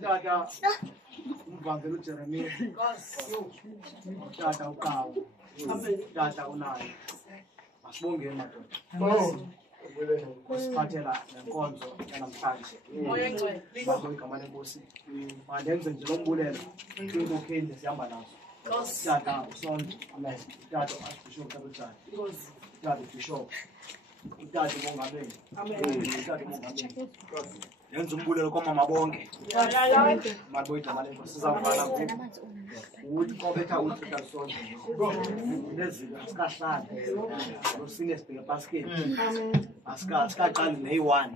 Tata umvangelo Jeremiah tata ukawo tata unayo asibongeni madoda kusiphathela nenkonzo yanamhlanje moya igama lenkosi mandenze nje lombulelo kwinkokheli sihamba nazo tata usonto tata archbishop tata tata bishop utata umongameli utata umongameli yenza umbulelo kwamama bonke maboyita malenko sizavana ukuthi qobetha uthi tata sonke lezinto asikahlali usine sibheka basket amen asikaqali nei1